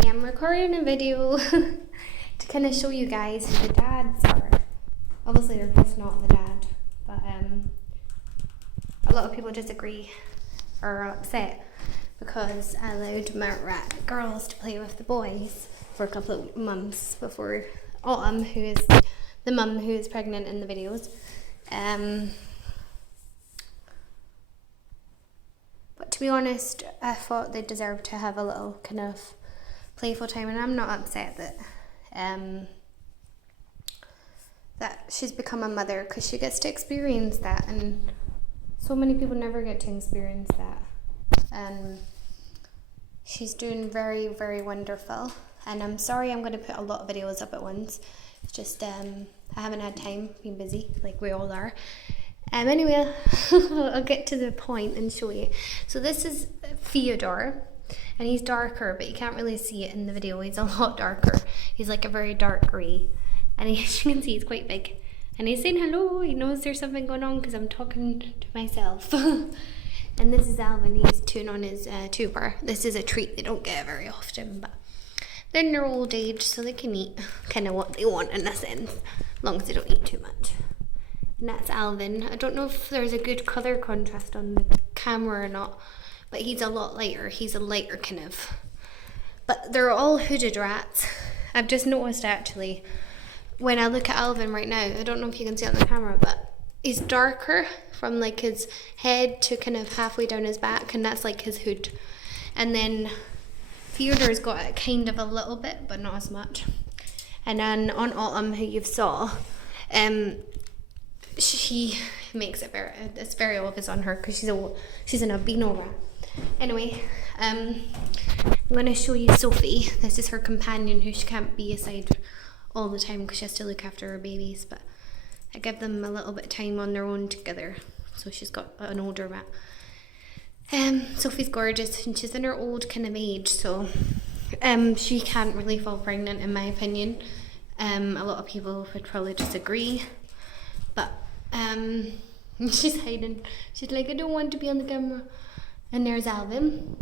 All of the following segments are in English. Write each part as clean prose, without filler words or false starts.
I'm recording a video to kind of show you guys who the dads are. Obviously they're both not the dad, but a lot of people disagree or are upset because I allowed my rat girls to play with the boys for a couple of months before Autumn, who is the mum who is pregnant in the videos. But to be honest, I thought they deserved to have a little kind of playful time, and I'm not upset that she's become a mother, because she gets to experience that, and so many people never get to experience that. And she's doing very, very wonderful. And I'm sorry I'm going to put a lot of videos up at once. It's just I haven't had time, been busy like we all are. Anyway, I'll get to the point and show you. So this is Theodore, and he's darker, but you can't really see it in the video. He's a lot darker. He's like a very dark grey, and as you can see, he's quite big. And he's saying hello. He knows there's something going on because I'm talking to myself. And this is Alvin. He's chewing on his tuber. This is a treat they don't get very often, but they're in their old age, so they can eat kind of what they want in a sense, as long as they don't eat too much. And that's Alvin. I don't know if there's a good colour contrast on the camera or not, but he's a lot lighter. He's a lighter kind of. But they're all hooded rats. I've just noticed actually, when I look at Alvin right now, I don't know if you can see it on the camera, but he's darker from like his head to kind of halfway down his back, and that's like his hood. And then Theodore's got it kind of a little bit, but not as much. And then on Autumn, who you've saw, she makes it it's very obvious on her because she's an albino rat. Anyway, I'm going to show you Sophie. This is her companion, who she can't be aside all the time because she has to look after her babies, but I give them a little bit of time on their own together. So she's got an older rat. Sophie's gorgeous, and she's in her old kind of age, so she can't really fall pregnant in my opinion. A lot of people would probably disagree, but she's hiding. She's like, I don't want to be on the camera. And there's Alvin.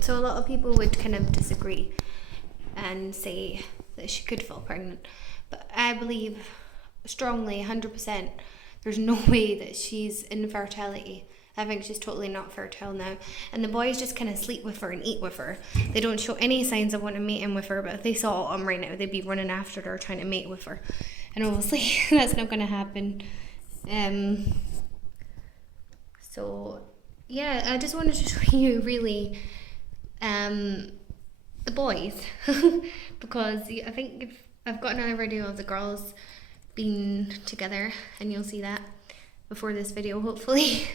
So a lot of people would kind of disagree and say that she could fall pregnant, but I believe strongly 100% there's no way that she's infertility. I think she's totally not fertile now, and the boys just kind of sleep with her and eat with her. They don't show any signs of wanting to mate in with her, but if they saw Autumn right now, they'd be running after her trying to mate with her, and obviously that's not going to happen. So yeah, I just wanted to show you really the boys because I think if I've got another video of the girls being together, and you'll see that before this video hopefully.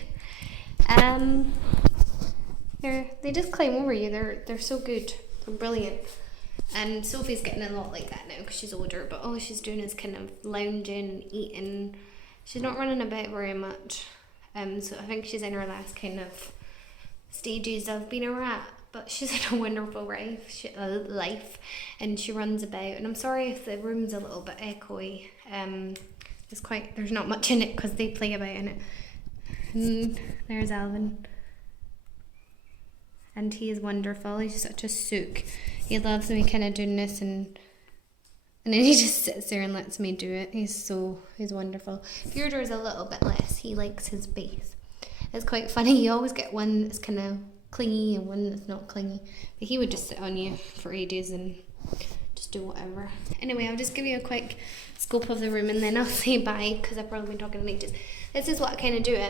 They just climb over you. They're so good. They're brilliant. And Sophie's getting a lot like that now because she's older, but all she's doing is kind of lounging and eating. She's not running about very much. So I think she's in her last kind of stages of being a rat, but she's in a wonderful life, and she runs about. And I'm sorry if the room's a little bit echoey. There's not much in it because they play about in it. And there's Alvin, and he is wonderful. He's such a sook. He loves me kind of doing this, and then he just sits there and lets me do it. He's wonderful. Theodore's a little bit less. He likes his space. It's quite funny. You always get one that's kind of clingy and one that's not clingy, but he would just sit on you for ages and just do whatever. Anyway, I'll just give you a quick scope of the room, and then I'll say bye because I've probably been talking in ages. This is what I kind of do.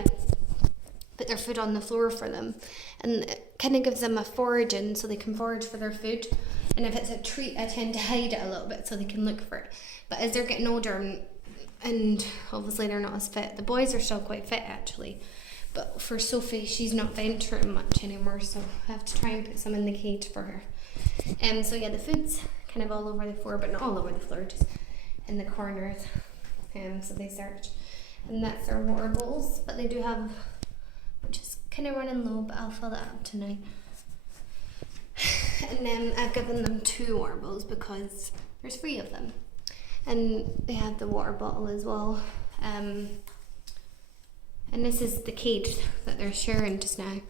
Put their food on the floor for them, and it kind of gives them a foraging so they can forage for their food. And if it's a treat, I tend to hide it a little bit so they can look for it. But as they're getting older, and obviously they're not as fit, the boys are still quite fit actually, but for Sophie, she's not venturing much anymore, so I have to try and put some in the cage for her. So yeah, the food's kind of all over the floor, but not all over the floor, just in the corners. So they search, and that's their water bowls, but they do have, which is kind of running low, but I'll fill that up tonight. And then I've given them 2 water bowls because there's 3 of them, and they have the water bottle as well. And this is the cage that they're sharing just now.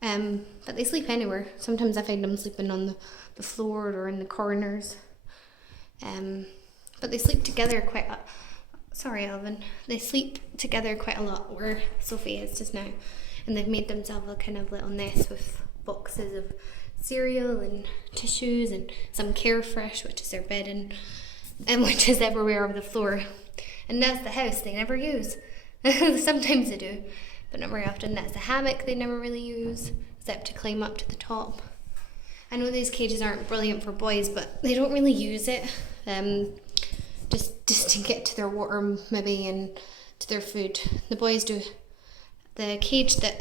But they sleep anywhere. Sometimes I find them sleeping on the floor or in the corners. But they sleep together quite a Sorry, Alvin. They sleep together quite a lot where Sophie is just now. And they've made themselves a kind of little nest with boxes of cereal and tissues and some Carefresh, which is their bed, and which is everywhere on the floor. And that's the house they never use. Sometimes they do, but not very often. That's the hammock they never really use, except to climb up to the top. I know these cages aren't brilliant for boys, but they don't really use it. Just to get to their water maybe and to their food. The boys do. The cage that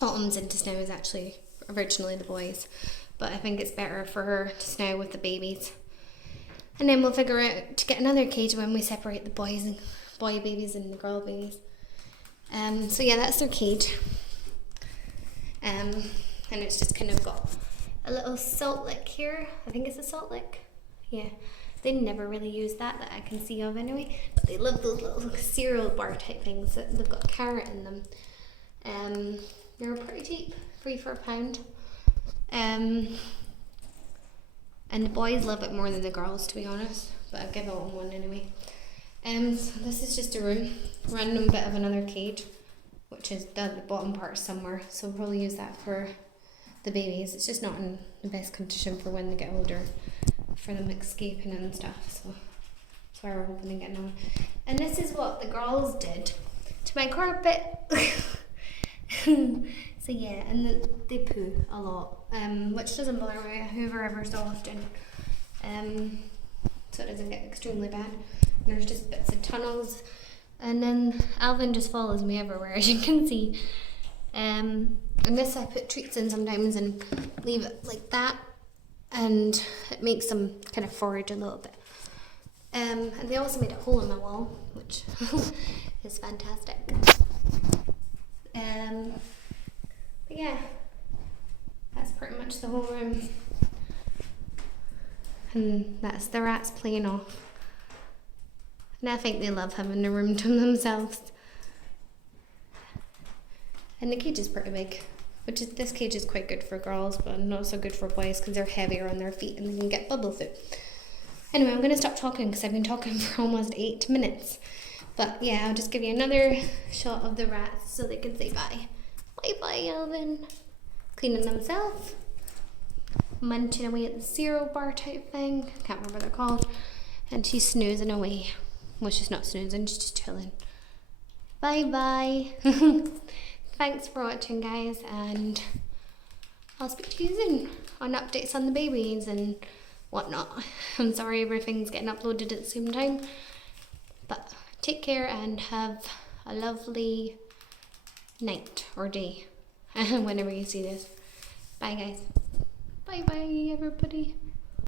Autumn's into just now is actually originally the boys, but I think it's better for her just now with the babies. And then we'll figure out to get another cage when we separate the boy babies and the girl babies. So yeah, that's their cage. And it's just kind of got a little salt lick here. I think it's a salt lick. Yeah. They never really use that I can see of anyway. But they love those little cereal bar type things that they've got carrot in them. They're pretty cheap, £3 for £1. And the boys love it more than the girls, to be honest. But I'll give it one anyway. So this is just a random bit of another cage, which is the bottom part somewhere. So we'll probably use that for the babies. It's just not in the best condition for when they get older, for them escaping and stuff. So that's why we're hoping to get another. And this is what the girls did to my carpet. So yeah, and they poo a lot, which doesn't bother me, hoover ever so often, so it doesn't get extremely bad. And there's just bits of tunnels, and then Alvin just follows me everywhere, as you can see. And this I put treats in sometimes and leave it like that, and it makes them kind of forage a little bit. And they also made a hole in my wall, which is fantastic. But yeah, that's pretty much the whole room. And that's the rats playing off. And I think they love having the room to themselves. And the cage is pretty big, this cage is quite good for girls, but not so good for boys because they're heavier on their feet and they can get bubble foot. Anyway, I'm going to stop talking because I've been talking for almost 8 minutes. But yeah, I'll just give you another shot of the rats so they can say bye. Bye-bye, Alvin. Cleaning themselves. Munching away at the cereal bar type thing. Can't remember what they're called. And she's snoozing away. Well, she's not snoozing, she's just chilling. Bye-bye. Thanks for watching, guys, and I'll speak to you soon on updates on the babies and whatnot. I'm sorry everything's getting uploaded at the same time, but take care and have a lovely night or day whenever you see this. Bye, guys. Bye-bye, everybody.